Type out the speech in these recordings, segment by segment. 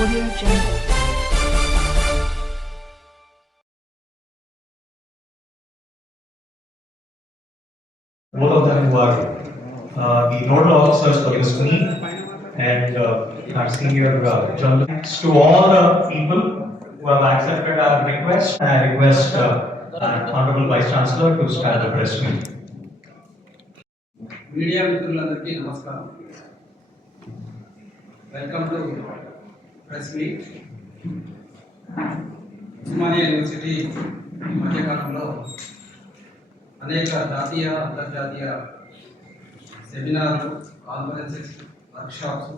Audio Jungle. Both of them who are the nodal officers for this meet, and our senior journalists. To all the people who have accepted our request, I request our Honorable Vice Chancellor to start the press meet. Media మిత్రులందరికీ నమస్కారం. Welcome to press meet. Osmania university ఈ మధ్యకాలంలో అనేక జాతీయ అంతర్జాతీయ సెమినార్లు, conferences, workshops,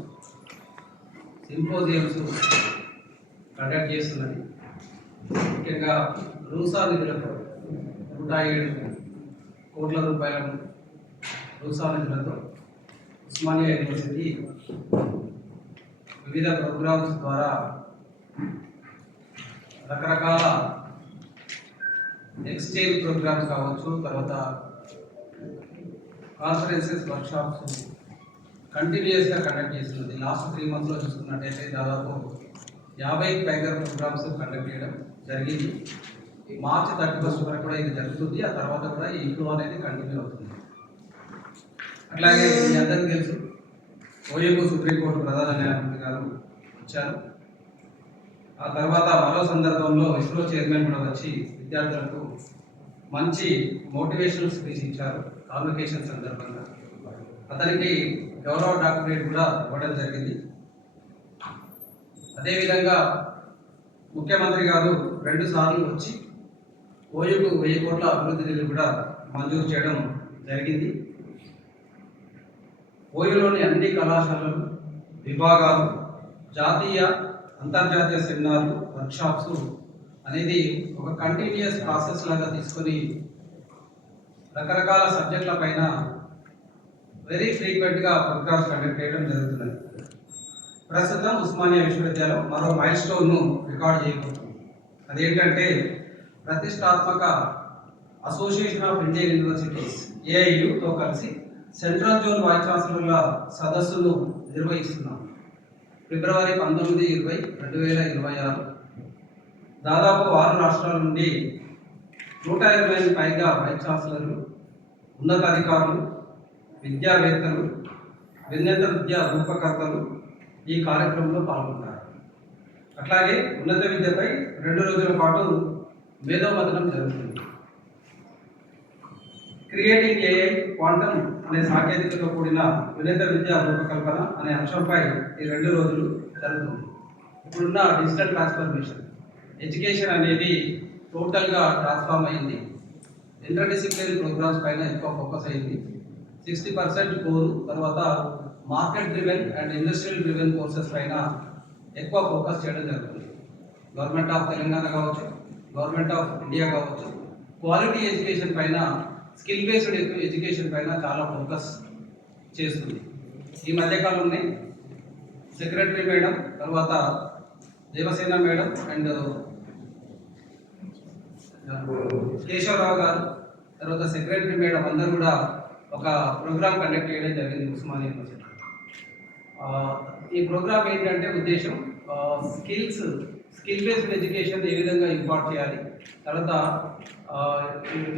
symposiums conduct చేస్తున్నది. ముఖ్యంగా రూసా నిధులతో 107 కోట్ల రూపాయలను రూసా నిధులతో ఉస్మానియా యూనివర్సిటీ వివిధ ప్రోగ్రామ్స్ ద్వారా రకరకాల ఎక్స్చేంజ్ ప్రోగ్రామ్స్ కావచ్చు, తర్వాత కాన్ఫరెన్సెస్, వర్క్షాప్స్ కంటిన్యూస్గా కండక్ట్ చేస్తుంది. లాస్ట్ 3 monthsలో చూసుకున్నట్టయితే దాదాపు 50కి పైగా ప్రోగ్రామ్స్ కండక్ట్ చేయడం జరిగింది. మార్చి 31 వరకు కూడా ఇది జరుగుతుంది. ఆ తర్వాత కూడా ఈ ఫ్లో అనేది కంటిన్యూ అవుతుంది. అట్లాగే మీ అందరికీ తెలుసు, ఓయూకు సుప్రీంకోర్టు ప్రధాన న్యాయమూర్తి గారు వచ్చారు. ఆ తర్వాత మరో సందర్భంలో ఇస్రో చైర్మన్ కూడా వచ్చి విద్యార్థులకు మంచి మోటివేషనల్ స్పీచ్ ఇచ్చారు కాన్వకేషన్ సందర్భంగా. అతనికి గౌరవ డాక్టరేట్ కూడా ఇవ్వడం జరిగింది. అదేవిధంగా ముఖ్యమంత్రి గారు 2 సార్లు వచ్చి ఓయూకు 1000 కోట్ల అభివృద్ధి నిధులు కూడా మంజూరు చేయడం జరిగింది. ఓయూలోని అన్ని కళాశాలలు, విభాగాలు జాతీయ అంతర్జాతీయ సెమినార్లు, వర్క్షాప్స్ అనేది ఒక కంటిన్యూస్ ప్రాసెస్ లాగా తీసుకొని రకరకాల సబ్జెక్టుల పైన వెరీ ఫ్రీక్వెంట్గా ప్రోగ్రామ్స్ కండక్ట్ చేయడం జరుగుతున్నది. ప్రస్తుతం ఉస్మానియా విశ్వవిద్యాలయం మరో మైల్ స్టోన్ను రికార్డ్ చేయబోతుంది. అదేంటంటే ప్రతిష్టాత్మక అసోసియేషన్ ఆఫ్ ఇండియన్ యూనివర్సిటీస్ ఏఐయుతో కలిసి సెంట్రల్ జోన్ వైస్ ఛాన్సలర్ల సదస్సును నిర్వహిస్తున్నాం. ఫిబ్రవరి 19, 20, 2026 దాదాపు 6 రాష్ట్రాల నుండి 120 పైగా వైస్ ఛాన్సలర్లు, ఉన్నతాధికారులు, విద్యావేత్తలు, విన్నత విద్యా రూపకర్తలు ఈ కార్యక్రమంలో పాల్గొన్నారు. అట్లాగే ఉన్నత విద్యపై 2 రోజుల పాటు మేధోమథనం జరుగుతుంది. క్రియేటింగ్ ఏఐ క్వాంటమ్ అనే సాంకేతికతతో కూడిన ఉన్నత విద్యా రూపకల్పన అనే అంశంపై ఈ 2 రోజులు జరుగుతుంది. ఇప్పుడున్న డిజిటల్ ట్రాన్స్ఫర్మేషన్, ఎడ్యుకేషన్ అనేది టోటల్గా ట్రాన్స్ఫార్మ్ అయింది. ఇంటర్డిసిప్లినరీ ప్రోగ్రామ్స్ పైన ఎక్కువ ఫోకస్ అయింది. 60% కోర్, తర్వాత market driven and industrial driven courses పైన ఎక్కువ ఫోకస్ చేయడం జరుగుతుంది. గవర్నమెంట్ ఆఫ్ తెలంగాణ కావచ్చు, గవర్నమెంట్ ఆఫ్ ఇండియా కావచ్చు, క్వాలిటీ ఎడ్యుకేషన్ పైన, స్కిల్ బేస్డ్ ఎడ్యుకేషన్ పైన చాలా ఫోకస్ చేస్తుంది. ఈ మధ్యకాలంలో సెక్రటరీ మేడం, తర్వాత దేవసేన మేడం అండ్ కేశవరావు గారు, తర్వాత సెక్రటరీ మేడం అందరూ కూడా ఒక ప్రోగ్రామ్ కండక్ట్ చేయడం జరిగింది ఉస్మానియా యూనివర్సిటీ. ఈ ప్రోగ్రామ్ ఏంటంటే ఉద్దేశం స్కిల్ బేస్డ్ ఎడ్యుకేషన్ ఏ విధంగా ఇంపార్ట్ చేయాలి, తర్వాత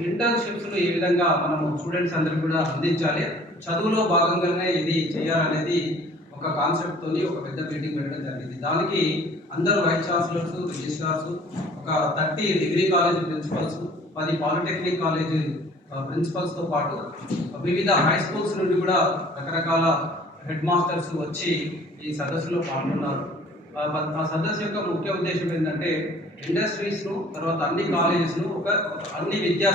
ఇంటర్న్షిప్స్ను ఏ విధంగా మనము స్టూడెంట్స్ అందరికీ కూడా అందించాలి, చదువులో భాగంగానే ఇది చేయాలనేది ఒక కాన్సెప్ట్తో ఒక పెద్ద మీటింగ్ పెట్టడం జరిగింది. దానికి అందరూ వైస్ ఛాన్సలర్స్, రిజిస్ట్రార్స్, ఒక 30 degree college principals, 10 polytechnic college ప్రిన్సిపల్స్తో పాటు వివిధ హై స్కూల్స్ నుండి కూడా రకరకాల హెడ్ మాస్టర్స్ వచ్చి ఈ సదస్సులో పాల్గొన్నారు. ఆ సదస్సు యొక్క ముఖ్య ఉద్దేశం ఏంటంటే ఇండస్ట్రీస్ను, తర్వాత అన్ని కాలేజెస్ను, అన్ని విద్యా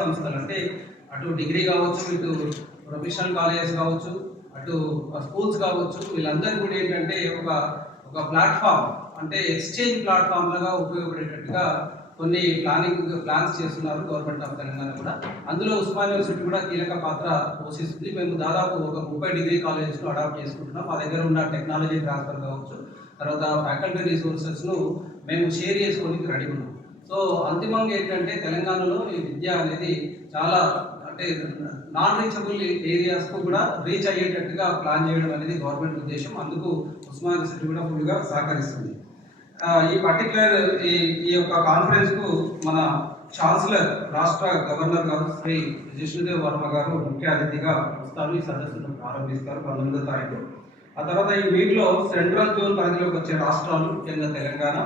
సంస్థలు అంటే అటు డిగ్రీ కావచ్చు, ఇటు ప్రొఫెషనల్ కాలేజెస్ కావచ్చు, అటు స్కూల్స్ కావచ్చు, వీళ్ళందరూ కూడా ఏంటంటే ఒక ప్లాట్ఫామ్ అంటే ఎక్స్చేంజ్ ప్లాట్ఫామ్ లాగా ఉపయోగపడేటట్టుగా కొన్ని ప్లాన్స్ చేస్తున్నారు గవర్నమెంట్ ఆఫ్ తెలంగాణ కూడా. అందులో ఉస్మానియా యూనివర్సిటీ కూడా కీలక పాత్ర పోషిస్తుంది. మేము దాదాపు ఒక 30 డిగ్రీ కాలేజెస్ను అడాప్ట్ చేసుకుంటున్నాం. మా దగ్గర ఉన్న టెక్నాలజీ ట్రాన్స్ఫర్ కావచ్చు, తర్వాత ఫ్యాకల్టీ రిసోర్సెస్ను మేము షేర్ చేసుకోవడానికి రెడీ ఉన్నాం. సో అంతిమంగా ఏంటంటే తెలంగాణలో ఈ విద్య అనేది చాలా అంటే నాన్ రీచబుల్ ఏరియాస్కు కూడా రీచ్ అయ్యేటట్టుగా ప్లాన్ చేయడం అనేది గవర్నమెంట్ ఉద్దేశం. అందుకు ఉస్మానియా యూనివర్సిటీ కూడా ఫుల్గా సహకరిస్తుంది. ఈ పర్టికులర్ ఈ యొక్క కాన్ఫరెన్స్కు మన ఛాన్సలర్ రాష్ట్ర గవర్నర్ గారు శ్రీ జిష్ణుదేవ్ వర్మ గారు ముఖ్య అతిథిగా వస్తారు. ఈ సదస్సును ప్రారంభిస్తారు 19వ తారీఖు. ఆ తర్వాత ఈ వీక్లో సెంట్రల్ జోన్ పరిధిలోకి వచ్చే రాష్ట్రాలు ముఖ్యంగా తెలంగాణ,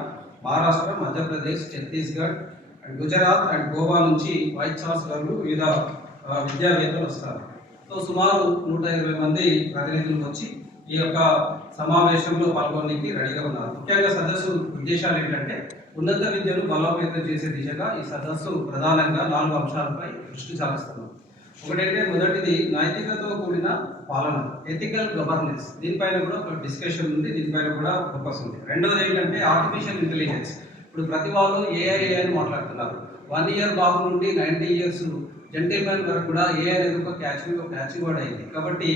మహారాష్ట్ర, మధ్యప్రదేశ్, ఛత్తీస్గఢ్ అండ్ గుజరాత్ అండ్ గోవా నుంచి వైస్ ఛాన్సలర్లు వివిధ విద్యావేత్తలు వస్తారు. సో సుమారు 120 మంది ప్రతినిధులు వచ్చి ఈ యొక్క సమావేశంలో పాల్గొనడానికి రెడీగా ఉన్నారు. ముఖ్యంగా సదస్సు ఉద్దేశాలు ఏంటంటే ఉన్నత విద్యను బలోపేతం చేసే దిశగా ఈ సదస్సు ప్రధానంగా 4 అంశాలపై దృష్టి సారిస్తున్నాం. ఒకటైతే మొదటిది నైతికతో కూడిన పాలన, ఎథికల్ గవర్నెన్స్. దీనిపైన కూడా ఒక డిస్కషన్ ఉంది, దీనిపైన కూడా ఫోకస్ ఉంది. రెండవది ఏంటంటే ఆర్టిఫిషియల్ ఇంటెలిజెన్స్. ఇప్పుడు ప్రతి వాళ్ళు ఏఐ అని మాట్లాడుతున్నారు. 1 ఇయర్ బాబు నుండి 90 ఇయర్స్ జెంటిల్మెన్ వరకు కూడా ఏఐ అనేది ఒక క్యాచ్ వర్డ్ అయింది. కాబట్టి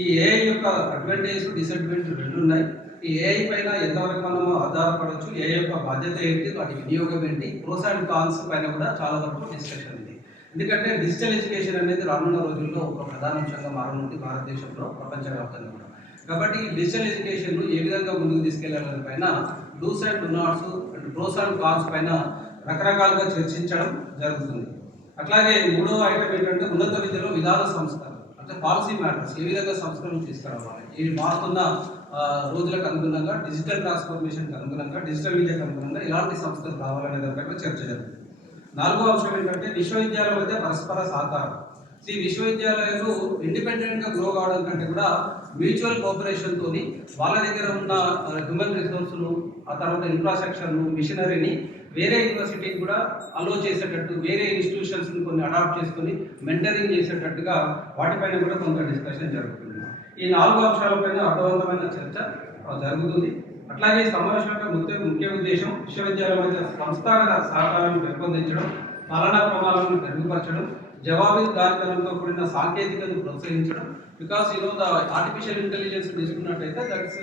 ఈ ఏఐ యొక్క అడ్వాంటేజ్, డిసడ్వాంటేజ్ రెండు ఉన్నాయి. ఈ ఏఐ పైన ఎంతవరకు మనం ఆధారపడవచ్చు, ఏఐ యొక్క బాధ్యత ఏంటి, వాటి వినియోగం ఏంటి, ప్రోస్ అండ్ కాన్స్ పైన కూడా చాలా వరకు డిస్కషన్ ఉంది. ఎందుకంటే డిజిటల్ ఎడ్యుకేషన్ అనేది రానున్న రోజుల్లో ఒక ప్రధాన అంశంగా మారనుంది భారతదేశంలో, ప్రపంచవ్యాప్తంగా కూడా. కాబట్టి ఈ డిజిటల్ ఎడ్యుకేషన్ ఏ విధంగా ముందుకు తీసుకెళ్లాలనే పైన dos and don'ts and pros and cons పైన రకరకాలుగా చర్చించడం జరుగుతుంది. అట్లాగే మూడవ ఐటమ్ ఏంటంటే ఉన్నత విద్యలో విధాన సంస్కరణ, అంటే పాలసీ మ్యాటర్స్, ఏ విధంగా సంస్కరణ తీసుకురావాలి, ఈ మారుతున్న రోజులకు అనుగుణంగా, డిజిటల్ ట్రాన్స్ఫర్మేషన్కి అనుగుణంగా, డిజిటల్ విద్యకు అనుగుణంగా ఎలాంటి సంస్థలు కావాలనే దానిపై చర్చ జరుగుతుంది. నాలుగో అంశం ఏంటంటే విశ్వవిద్యాలయాల మధ్య పరస్పర సహకారం. ఈ విశ్వవిద్యాలయాలు ఇండిపెండెంట్గా గ్రో కావడం కంటే కూడా మ్యూచువల్ కోఆపరేషన్తో వాళ్ళ దగ్గర ఉన్న హ్యూమన్ రిసోర్స్ను, ఆ తర్వాత ఇన్ఫ్రాస్ట్రక్చర్ను, మిషనరీని వేరే యూనివర్సిటీకి కూడా అలో చేసేటట్టు, వేరే ఇన్స్టిట్యూషన్స్ని కొన్ని అడాప్ట్ చేసుకొని మెంటరింగ్ చేసేటట్టుగా వాటిపైన కూడా కొంత డిస్కషన్ జరుగుతుంది. ఈ 4 అంశాలపైన అర్థవంతమైన చర్చ జరుగుతుంది. అట్లాగే సమావేశం యొక్క ముఖ్య ఉద్దేశం విశ్వవిద్యాలయం మధ్య సంస్థాగత సహకారాన్ని పెంపొందించడం, పాలనా ప్రమాణాలను మెరుగుపరచడం, జవాబుదారీతనంతో కూడిన సాంకేతికతను ప్రోత్సహించడం. బికాస్ ద ఆర్టిఫిషియల్ ఇంటెలిజెన్స్ తీసుకున్నట్టయితే దట్స్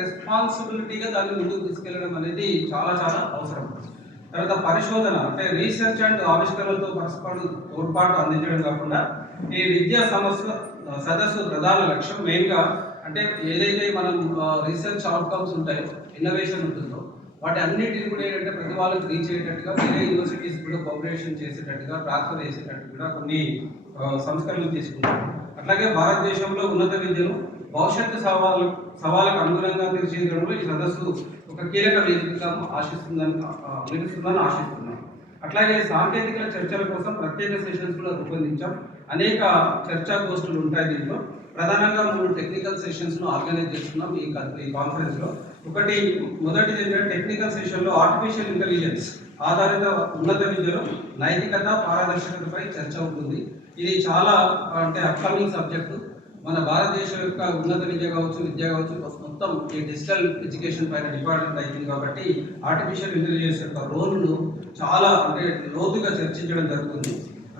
రెస్పాన్సిబిలిటీగా దాన్ని ముందుకు తీసుకెళ్లడం అనేది చాలా చాలా అవసరం. తర్వాత పరిశోధన, అంటే రీసెర్చ్ అండ్ ఆవిష్కరణలతో పరస్పర తోడ్పాటు అందించడం కాకుండా ఈ విద్యా సదస్సు ప్రధాన లక్ష్యం మెయిన్గా అంటే ఏదైతే మనం రీసెర్చ్ అవుట్కమ్స్ ఉంటాయో, ఇన్నోవేషన్ ఉంటుందో, వాటి అన్నింటిని కూడా ఏంటంటే ప్రతి వాళ్ళకి రీచ్ అయ్యేటట్టుగా, వేరే యూనివర్సిటీస్ కూడా కోఆపరేషన్ చేసేటట్టుగా, ట్రాన్స్ఫర్ చేసేటట్టుగా కొన్ని సంస్కరణలు తీసుకుంటారు. అట్లాగే భారతదేశంలో ఉన్నత విద్యను భవిష్యత్తు సవాళ్ళకు అనుగుణంగా తీర్చిదిద్దడంలో ఈ సదస్సు ఒక కీలక వేదికగా నిలుస్తుందని ఆశిస్తున్నాం. అట్లాగే సాంకేతిక చర్చల కోసం ప్రత్యేక సెషన్స్ కూడా రూపొందించాం. అనేక చర్చా గోష్ఠులు ఉంటాయి. దీంట్లో ప్రధానంగా 3 టెక్నికల్ సెషన్స్ను ఆర్గనైజ్ చేస్తున్నాం ఈ కాన్ఫరెన్స్లో. మొదటిది ఏంటంటే టెక్నికల్ సెషన్లో ఆర్టిఫిషియల్ ఇంటెలిజెన్స్ ఆధారిత ఉన్నత విద్యలో నైతికత, పారదర్శకతపై చర్చ ఉంటుంది. ఇది చాలా అంటే అప్కమింగ్ సబ్జెక్టు. మన భారతదేశం యొక్క ఉన్నత విద్య కావచ్చు మొత్తం ఈ డిజిటల్ ఎడ్యుకేషన్ పైన డిపార్ట్మెంట్ అయింది. కాబట్టి ఆర్టిఫిషియల్ ఇంటెలిజెన్స్ యొక్క రోల్ను చాలా అంటే లోతుగా చర్చించడం జరుగుతుంది.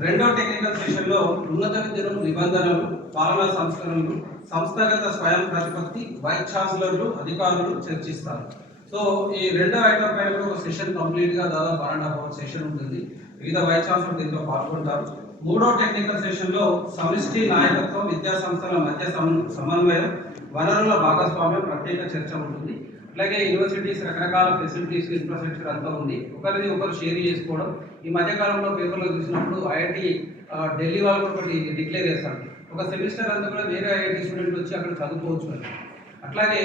రెండో టెక్నికల్ సెషన్లో ఉన్నత విద్యను నిబంధనలు, పాలనా సంస్కరణలు, సంస్థాగత స్వయం ప్రతిపత్తి, వైస్ ఛాన్సలర్లు, అధికారులు చర్చిస్తారు. సో ఈ రెండో ఐటమ్ పైన కూడా ఒక సెషన్ కంప్లీట్గా దాదాపు 1.5 hours సెషన్ ఉంటుంది. వివిధ వైస్ ఛాన్సలర్ దీంట్లో పాల్గొంటారు. మూడో టెక్నికల్ సెషన్లో సమిష్టి నాయకత్వం, విద్యా సంస్థల మధ్య సమన్వయం, వనరుల భాగస్వామ్యం, ప్రత్యేక చర్చ ఉంటుంది. అలాగే యూనివర్సిటీస్ రకరకాల ఫెసిలిటీస్, ఇన్ఫ్రాస్ట్రక్చర్ అంతా ఉంది. ఒకరిది ఒకరు షేర్ చేసుకోవడం. ఈ మధ్యకాలంలో పేపర్లో చూసినప్పుడు ఐఐటి ఢిల్లీ వాళ్ళు ఒకటి డిక్లేర్ చేస్తారు, ఒక సెమిస్టర్ అంతా కూడా వేరే ఐఐటి స్టూడెంట్ వచ్చి అక్కడ చదువుకోవచ్చు అని. అట్లాగే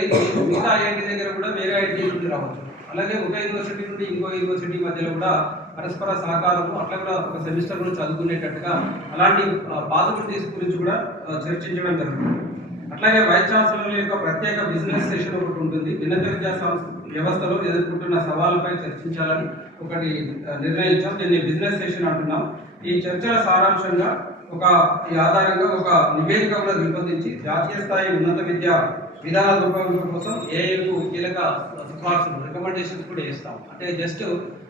మిగతా ఐఐటి దగ్గర కూడా వేరే ఐఐటి నుండి రావచ్చు. అలాగే ఒక యూనివర్సిటీ నుండి ఇంకో యూనివర్సిటీ మధ్యలో కూడా పరస్పర సహకారము, అట్లా కూడా ఒక సెమిస్టర్ కూడా చదువుకునేటట్టుగా అలాంటి పాసిబిలిటీస్ గురించి కూడా చర్చించడం జరుగుతుంది. అట్లాగే వైస్ ఛాన్సలర్ల యొక్క ప్రత్యేక బిజినెస్ సెషన్ ఒకటి ఉంటుంది. ఉన్నత విద్యా వ్యవస్థలో ఎదుర్కొంటున్న సవాళ్ళపై చర్చించాలని ఒకటి నిర్ణయించాం. దీన్ని బిజినెస్ సెషన్ అంటున్నాం. ఈ చర్చల సారాంశంగా ఈ ఆధారంగా ఒక నివేదిక కూడా రూపొందించి జాతీయ స్థాయి ఉన్నత విద్యా విధాన రూపకల్పన కోసం ఏఐకు కీలక సిఫార్సులు, రికమెండేషన్స్ కూడా ఇస్తాం. అంటే జస్ట్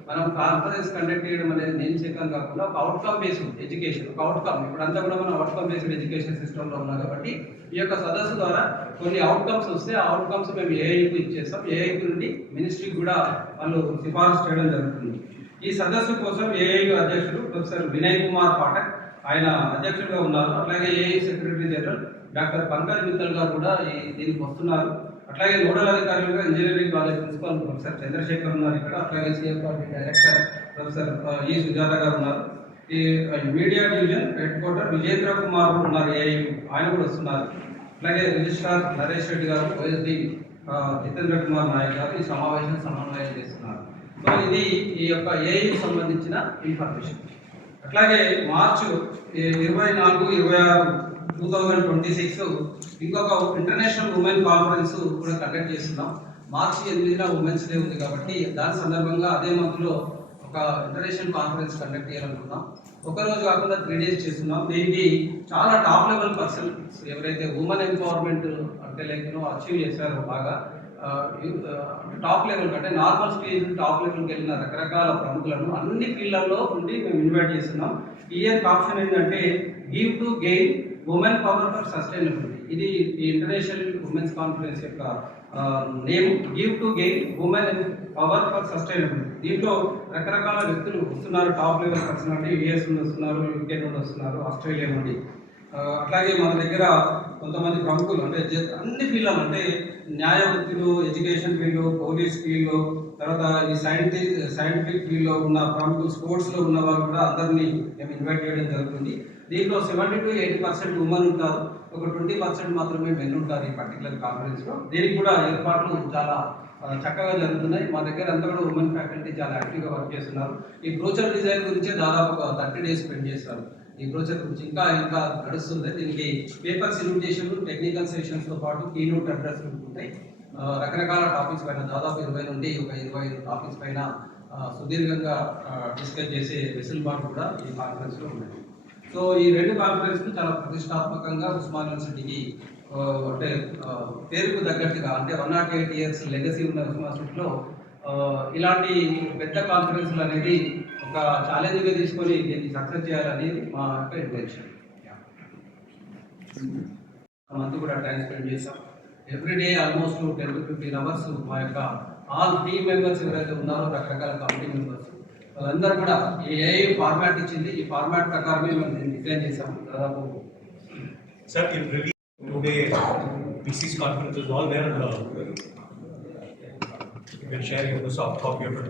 మనం కాన్ఫరెన్స్ కండక్ట్ చేయడం అనేది నేను చెప్తాను కాకుండా ఒక అవుట్కమ్ బేస్డ్ ఎడ్యుకేషన్, ఒక అవుట్కమ్. ఇప్పుడంతా కూడా మనం అవుట్కమ్ బేస్డ్ ఎడ్యుకేషన్ సిస్టంలో ఉన్నాం. కాబట్టి ఈ యొక్క సదస్సు ద్వారా కొన్ని అవుట్కమ్స్ వస్తే ఆ అవుట్కమ్స్ మేము ఏఐకు ఇచ్చేస్తాం. ఏఐకు నుండి మినిస్ట్రీకి కూడా వాళ్ళు సిఫారసు చేయడం జరుగుతుంది. ఈ సదస్సు కోసం ఏఐ అధ్యక్షుడు ప్రొఫెసర్ వినయ్ కుమార్ పాఠక్, ఆయన అధ్యక్షుడిగా ఉన్నారు. అట్లాగే AI secretary general doctor Pankaj Mittal గారు కూడా దీనికి వస్తున్నారు. అట్లాగే నోడల్ అధికారులుగా engineering college principal professor Chandrasekhar ఉన్నారు ఇక్కడ. అట్లాగే సిఎఫ్ఆర్టీ డైరెక్టర్ ప్రొఫెసర్ ఈ సుజాత గారు ఉన్నారు. ఈ media division head quarter Vijendra Kumar ఉన్నారు, ఏఐ ఆయన కూడా వస్తున్నారు. అట్లాగే రిజిస్ట్రార్ నరేష్ రెడ్డి గారు, ఓఎస్డి జితేంద్ర కుమార్ నాయక్ గారు ఈ సమావేశం సమన్వయం చేస్తున్నారు. సో ఇది ఈ యొక్క ఏఐకి సంబంధించిన ఇన్ఫర్మేషన్. అట్లాగే మార్చి 24, 26, 2026 ఇంకొక ఇంటర్నేషనల్ ఉమెన్ కాన్ఫరెన్స్ కూడా కండక్ట్ చేస్తున్నాం. మార్చి 8న ఉమెన్స్ డే ఉంది కాబట్టి దాని సందర్భంగా అదే మంత్లో ఒక ఇంటర్నేషనల్ కాన్ఫరెన్స్ కండక్ట్ చేయాలనుకున్నాం. ఒకరోజు కాకుండా 3 days చేస్తున్నాం. దీనికి చాలా టాప్ లెవెల్ పర్సన్స్ ఎవరైతే ఉమెన్ ఎంపవర్మెంట్ అంటే అచీవ్ చేశారో బాగా టాప్ లెవెల్ అంటే నార్మల్ స్టేజ్ టాప్ లెవెల్కి వెళ్ళిన రకరకాల ప్రముఖులను అన్ని ఫీల్డ్లలో ఉండి మేము ఇన్వైట్ చేస్తున్నాం. ఈ ఇయర్ ఆప్షన్ ఏంటంటే give to gain women power for sustainability. ఇది ఈ ఇంటర్నేషనల్ ఉమెన్స్ కాన్ఫరెన్స్ యొక్క name, give to gain women power for sustainability. దీంట్లో రకరకాల వ్యక్తులు వస్తున్నారు, టాప్ లెవెల్ పర్సన్ అంటే యుఎస్ నుండి వస్తున్నారు, యూకే నుండి వస్తున్నారు, ఆస్ట్రేలియా నుండి. అట్లాగే మన దగ్గర కొంతమంది ప్రముఖులు అంటే అన్ని ఫీల్డ్లు అంటే న్యాయ వృత్తిలో, ఎడ్యుకేషన్ ఫీల్డ్, పోలీస్ ఫీల్డ్, తర్వాత ఈ సైంటిఫిక్ ఫీల్డ్లో ఉన్న ప్రముఖులు, స్పోర్ట్స్లో ఉన్న వాళ్ళు కూడా అందరినీ మేము ఇన్వైట్ చేయడం జరుగుతుంది. దీంట్లో 70 to 80% ఉమెన్ ఉంటారు, ఒక 20% మాత్రమే మెన్ ఉంటారు ఈ పర్టికులర్ కాన్ఫరెన్స్లో. దీనికి కూడా ఏర్పాట్లు చాలా చక్కగా జరుగుతున్నాయి. మా దగ్గర అంతా కూడా ఉమెన్ ఫ్యాకల్టీ చాలా యాక్టివ్గా వర్క్ చేస్తున్నారు. ఈ బ్రోచర్ డిజైన్ గురించే దాదాపు ఒక 30 days స్పెండ్ చేస్తారు. ఈ బ్రోచర్ గురించి ఇంకా నడుస్తుంది. దీనికి పేపర్స్ ఇన్విటేషన్, టెక్నికల్ సెషన్స్తో పాటు కీనోట్ అడ్రస్ ఉంటాయి. రకరకాల టాపిక్స్ పైన దాదాపు 20 నుండి ఒక 25 టాపిక్స్ పైన సుదీర్ఘంగా డిస్కస్ చేసే వెసులుబాటు కూడా ఈ కాన్ఫరెన్స్లో ఉన్నాయి. సో ఈ 2 కాన్ఫరెన్స్లు చాలా ప్రతిష్టాత్మకంగా ఉస్మానియా యూనివర్సిటీకి అంటే పేరుకు తగ్గట్టుగా అంటే 108 years లెగసీ ఉన్న ఉస్మానియాలో ఇలాంటి పెద్ద కాన్ఫరెన్స్లు అనేది ఒక ఛాలెంజ్గా తీసుకొని దీన్ని సక్సెస్ చేయాలనేది మా యొక్క ఇంటెన్షన్. మంత్ కూడా టైం స్పెండ్ చేసాం. ఎవ్రీడే ఆల్మోస్ట్ 10 to 15 hours మా యొక్క ఆల్ టీమ్ మెంబర్స్ ఎవరైతే ఉన్నారో రకరకాల కమిటీ మెంబర్స్ వాళ్ళందరూ కూడా ఏ ఫార్మాట్ ఇచ్చింది, ఈ ఫార్మాట్ ప్రకారమే మేము దీన్ని డిజైన్ చేసాం. దాదాపు sir today PC's conference is all there. You can share the soft copy of it.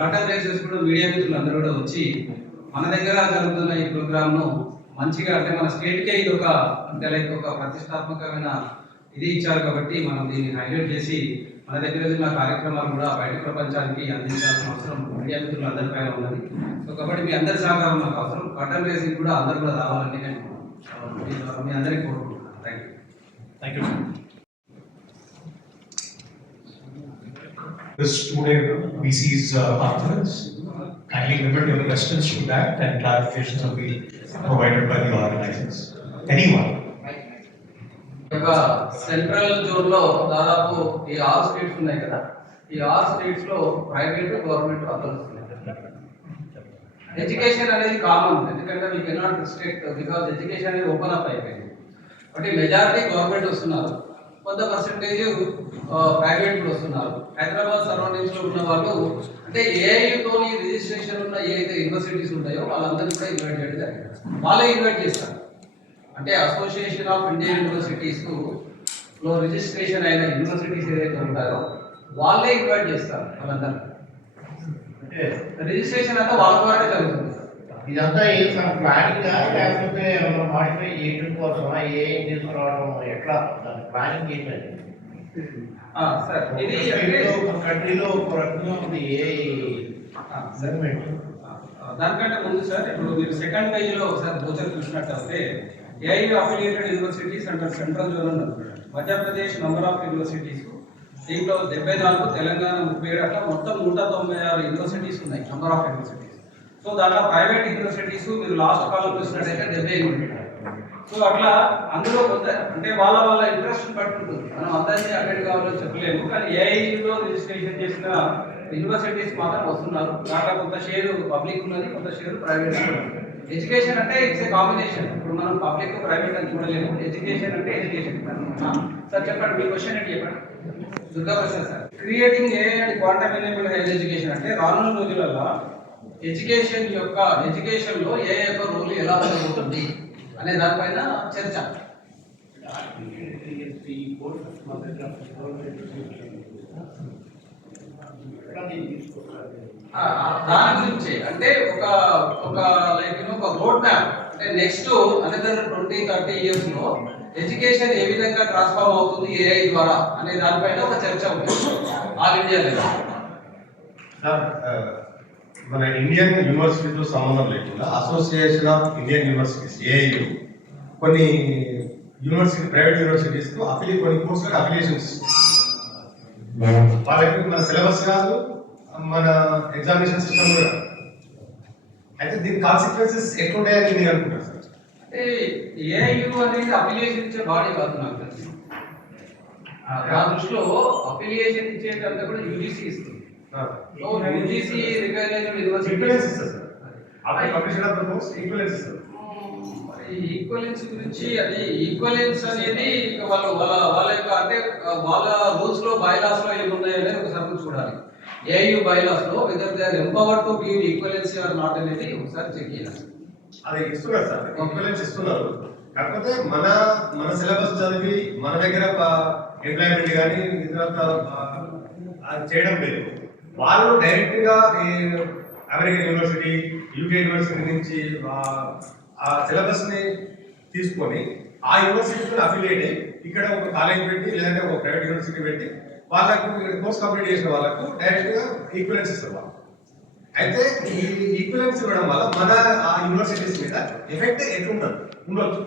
టాటా రేసెస్ కూడా మీడియా మిత్రులు అందరూ కూడా వచ్చి మన దగ్గర జరుగుతున్న ఈ ప్రోగ్రామ్ను మంచిగా అంటే మన స్టేట్కే ఇది ఒక అంటే లైక్ ఒక ప్రతిష్టాత్మకమైన ఇది ఇచ్చారు కాబట్టి మనం దీన్ని హైలైట్ చేసి మన దగ్గర ఉన్న కార్యక్రమాలు కూడా బయట ప్రపంచానికి అందించాల్సిన అవసరం మీడియా మిత్రులు అందరిపైన ఉన్నది. సో కాబట్టి మీ అందరి సహకారం నాకు అవసరం. కటన్ రేసింగ్ కూడా అందరూ కూడా రావాలని నేను మీ అందరికీ కోరుకుంటున్నాను. Thank you. This two-day BC's conference, kindly limit your questions to that and clarifications will be provided by the organizers. Anyone? Central zone లో దాదాపు ఈ 6 స్టేట్స్ ఉన్నాయి కదా, ఈ 6 స్టేట్స్ లో ప్రైవేట్ గవర్నమెంట్ అందరూ వస్తున్నాయి. ఎడ్యుకేషన్ అనేది కామన్, ఎందుకంటే we cannot restrict because education అనేది ఓపెన్ అప్ అయిపోయింది. అంటే మెజారిటీ గవర్నమెంట్ వస్తున్నారు, కొంత పర్సెంటేజ్ ప్రైవేట్ కూడా వస్తున్నారు. హైదరాబాద్ సరౌండింగ్స్ లో ఉన్న వాళ్ళు అంటే ఏఐతోని రిజిస్ట్రేషన్ ఉన్న ఏదైతే యూనివర్సిటీస్ ఉంటాయో వాళ్ళందరినీ కూడా ఇన్వైట్ చేయడం జరిగింది. వాళ్ళే ఇన్వైట్ చేస్తారు. అంటే అసోసియేషన్ ఆఫ్ ఇండియన్ యూనివర్సిటీస్ లో రిజిస్ట్రేషన్ అయిన యూనివర్సిటీస్ ఏదైతే ఉంటాయో వాళ్ళే ఇన్వైట్ చేస్తారు. వాళ్ళందరూ రిజిస్ట్రేషన్ అంతా వాళ్ళ ద్వారా జరుగుతుంది. ఇదంతా ప్లానింగ్ లేకపోతే మాడిఫై చేయడం కోసమా, ఏ తీసుకురావడం ఎట్లా ప్లానింగ్ ఏంటండి? సార్ ఇది కంట్రీలో ఒక రకంగా ఉంది ఏ గవర్నమెంట్. దానికంటే ముందు సార్ ఇప్పుడు మీరు సెకండ్ పేజ్ లో ఒకసారి బ్రోచర్ చూసినట్లయితే ఏఐ అఫిలియేటెడ్ యూనివర్సిటీస్ అంటారు సెంట్రల్ జోన్ అన్నారు. మధ్యప్రదేశ్ నంబర్ ఆఫ్ యూనివర్సిటీస్ దీంట్లో 74, తెలంగాణ 37, అట్లా మొత్తం 196 యూనివర్సిటీస్ ఉన్నాయి నంబర్ ఆఫ్ యూనివర్సిటీస్. సో దాంట్లో ప్రైవేట్ యూనివర్సిటీస్ మీరు లాస్ట్ కాలం చూసినట్టయితే 78 ఉంటాయి. సో అట్లా అందులో కొంత అంటే వాళ్ళ ఇంట్రెస్ట్ బట్టి ఉంటుంది. మనం అందరినీ అటెండ్ కావాలని చెప్పలేము, కానీ ఏఐలో రిజిస్ట్రేషన్ చేసిన యూనివర్సిటీస్ మాత్రం వస్తున్నారు. దాంట్లో కొంత షేరు పబ్లిక్ ఉన్నది, కొంత షేరు ప్రైవేట్ ఉన్నది. ఎడ్యుకేషన్ అంటే ఇట్స్ ఏ కాంబినేషన్. ఇప్పుడు మనం పబ్లిక్ ప్రైవేట్ అని చూడలేము. ఎడ్యుకేషన్ అంటే ఎడ్యుకేషన్. సార్ చెప్పండి, మీ క్వశ్చన్ ఏంటి చెప్పండి. Durga Prasad sir. Creating a and quantum enabled higher education అంటే రానున్న రోజులలో ఎడ్యుకేషన్ లో ఏ యొక్క రోల్ ఎలా ఉండబోతుంది అనే దానిపైన చర్చ. దాని గురించి అంటే ఒక లైక్ ఒక రోడ్ మ్యాప్ అంటే నెక్స్ట్ అనదర్ 20-30 ఇయర్స్ లో ఎడ్యుకేషన్ ఏ విధంగా ట్రాన్స్ఫార్మ్ అవుతుంది ఏఐ ద్వారా అనే దానిపైన ఒక చర్చ ఉంటుంది ఆల్ ఇండియా లెవెల్. సార్ మన ఇండియన్ యూనివర్సిటీతో సంబంధం లేకుండా association of Indian universities AIU కొన్ని ప్రైవేట్ యూనివర్సిటీస్ కు కొన్ని కోర్సులకు అఫిలియేషన్స్ వాళ్ళకి మన సిలబస్ కాదు, మన ఎగ్జామినేషన్ సిస్టమ్ కూడా. అయితే దీని కాన్సిక్వెన్సెస్ ఎట్లుంటాయని నేను అనుకుంటాను సార్. అంటే ఏఐయు అనేది అఫిలియేషన్ ఇచ్చే బాడీ కాదు నాకు తెలిసి. నా దృష్టిలో అఫిలియేషన్ ఇచ్చేటంతా కూడా యూజీసీ ఇస్తుంది. సో యూజీసీ రికగ్నైజ్డ్ యూనివర్సిటీ ఇస్తారు sir. After completion of the course equivalence ఇస్తారు. ఈక్వలెన్స్ గురించి అది ఈక్వలెన్స్ అనేది వాళ్ళ యొక్క అంటే వాళ్ళ రూల్స్ లో బైలాస్ లో ఏమున్నాయి అనేది ఒకసారి చూడాలి. ఏయు బైలాస్ లో whether they are empowered to give equivalence or not అనేది ఒకసారి చెక్ చేయాలి. అది ఇస్తున్నారు సార్, ఈక్వలెన్స్ ఇస్తున్నారు. కాకపోతే మన సిలబస్ చదివి మన దగ్గర ఎంప్లాయ్మెంట్ కానీ ఇతర చేయడం లేదు. వాళ్ళు డైరెక్ట్ గా అమెరికన్ యూనివర్సిటీ, యూకే యూనివర్సిటీ నుంచి ఆ సిలబస్ ని తీసుకొని ఆ యూనివర్సిటీతో అఫిలియేట్ అయ్యి ఇక్కడ ఒక కాలేజ్ పెట్టి లేదంటే ఒక ప్రైవేట్ యూనివర్సిటీ పెట్టి వాళ్ళకు కోర్స్ కంప్లీట్ చేసిన వాళ్ళకు డైరెక్ట్ గా ఈక్వలెన్స్ ఇస్తారు వాళ్ళు. అయితే ఈ ఈక్వలెన్స్ ఇవ్వడం వల్ల మన ఆ యూనివర్సిటీస్ మీద ఎఫెక్ట్ ఎట్లుంటుంది ఉండొచ్చు.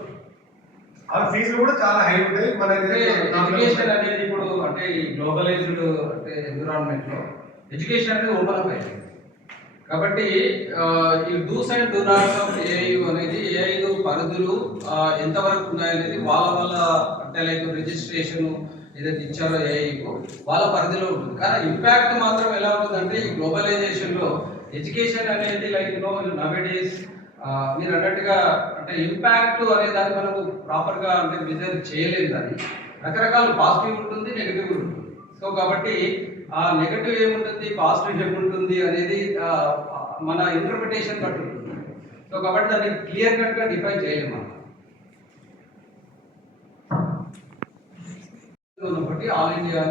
ఆ ఫీజులు కూడా చాలా హై ఉంటాయి. మన ఎడ్యుకేషన్ అనేది ఇప్పుడు అంటే ఈ గ్లోబలైజ్డ్ అంటే ఎన్విరాన్మెంట్ లో ఎడ్యుకేషన్ అనేది ఓపెన్ అప్ అయింది కాబట్టి ఈ dos and don'ts of AI అనేది ఏఐ పరిధులు ఎంతవరకు ఉన్నాయనేది వాళ్ళ అంటే లైక్ రిజిస్ట్రేషన్ ఏదైతే ఇచ్చారో ఏఐ వాళ్ళ పరిధిలో ఉంటుంది. కానీ ఇంపాక్ట్ మాత్రం ఎలా ఉంటుందంటే ఈ గ్లోబలైజేషన్ లో ఎడ్యుకేషన్ అనేది లైక్ నవేడేస్ మీరు అన్నట్టుగా అంటే ఇంపాక్ట్ అనే దాన్ని మనకు ప్రాపర్ గా అంటే మెజర్ చేయలేదు. దాన్ని రకరకాల పాజిటివ్ ఉంటుంది, నెగిటివ్ ఉంటుంది. సో కాబట్టి ఆ నెగటివ్ ఏముంటుంది, పాజిటివ్ ఏముంటుంది అనేది మన ఇంటర్ప్రిటేషన్ బట్టి ఉంటుంది. సో కాబట్టి దాన్ని క్లియర్ కట్ గా డిఫైన్ చేయలేము మనం. బట్టి ఆల్ ఇండియా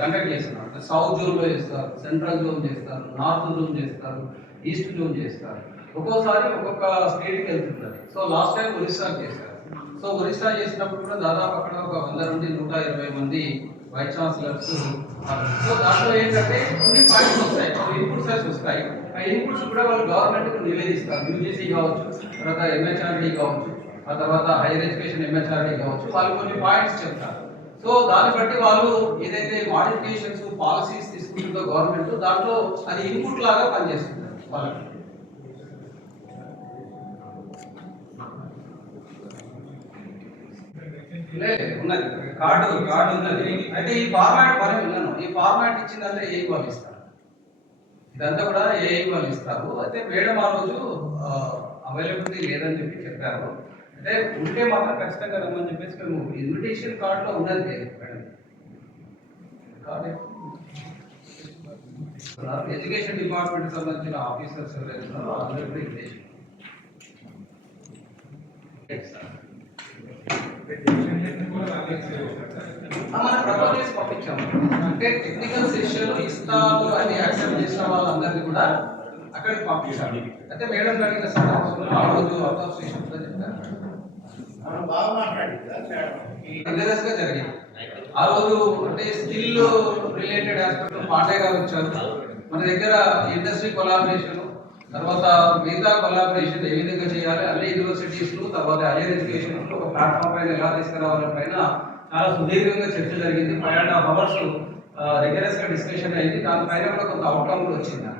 కండక్ట్ చేస్తున్నారు. సౌత్ జోన్ లో చేస్తారు, సెంట్రల్ జోన్ చేస్తారు, నార్త్ జోన్ చేస్తారు, ఈస్ట్ జోన్ చేస్తారు. ఒక్కోసారి ఒక్కొక్క స్టేట్కి వెళ్తుంటుంది. సో లాస్ట్ టైం ఒరిస్సా చేశారు. సో ఒరిస్సా చేసినప్పుడు కూడా దాదాపు అక్కడ ఒక 100 నుండి 120 మంది వైస్ ఛాన్సలర్స్. సో దాంట్లో ఏంటంటే కొన్ని పాయింట్స్ వస్తాయి, ఇన్పుట్స్ వస్తాయి. ఆ ఇన్పుట్స్ కూడా వాళ్ళు గవర్నమెంట్కి నివేదిస్తారు. యూజీసీ కావచ్చు, తర్వాత ఎంహెచ్ఆర్డీ కావచ్చు, ఆ తర్వాత హైయర్ ఎడ్యుకేషన్ ఎంహెచ్ఆర్డీ కావచ్చు. వాళ్ళు కొన్ని పాయింట్స్ చెప్తారు. సో దాన్ని బట్టి వాళ్ళు ఏదైతే మాడిఫికేషన్స్ పాలసీస్ తీసుకుంటుందో గవర్నమెంట్ దాంట్లో అది ఇన్పుట్ లాగా పనిచేస్తుంది వాళ్ళకి. ఉన్నది కార్డు ఉన్నది. అయితే ఈ ఫార్మాట్ మనం విన్నాను. ఈ ఫార్మాట్ ఇచ్చిందంటే ఏ వాళ్ళు ఇస్తారు, ఇదంతా కూడా ఏ వాళ్ళు ఇస్తారు. అయితే మేడం ఆ రోజు అవైలబిలిటీ లేదని చెప్పి చెప్పారు. అంటే ఉంటే మాత్రం ఖచ్చితంగా రమ్మని చెప్పేసి మేము ఇన్విటేషన్ కార్డులో ఉన్నది లేదు మేడం. ఎడ్యుకేషన్ డిపార్ట్మెంట్ సంబంధించిన ఆఫీసర్స్ ఎవరైతే అందరికీ ఇన్విటేషన్ మనం ప్రపోజ్ చేసి పంపించాము. అంటే టెక్నికల్ సెషన్ ఇస్తారు అని యాక్సెప్ట్ చేసిన వాళ్ళందరినీ కూడా అక్కడికి పంపించాము. అయితే మేడం అడిగిన సందర్భంలో ఆ రోజు అవుట్ ఆఫ్ స్టేషన్ బాగా మాట్లాడింది గా జరిగింది. ఆ రోజు అంటే స్కిల్ రిలేటెడ్ ఆస్పెక్ట్ పాండే గారు వచ్చారు. మన దగ్గర ఇండస్ట్రీ కొలాబరేషన్, తర్వాత మిగతా కొలాబరేషన్ ఏ విధంగా చేయాలి, అన్ని యూనివర్సిటీస్ తర్వాత హైయర్ ఎడ్యుకేషన్ ఒక ప్లాట్ఫామ్ పైన ఎలా తీసుకురావాలని పైన చాలా సుదీర్ఘంగా చర్చ జరిగింది. 5.5 hours రిగరస్ గా డిస్కషన్ అయింది. దానిపైన కూడా కొంత అవుట్కమ్ కూడా వచ్చింది.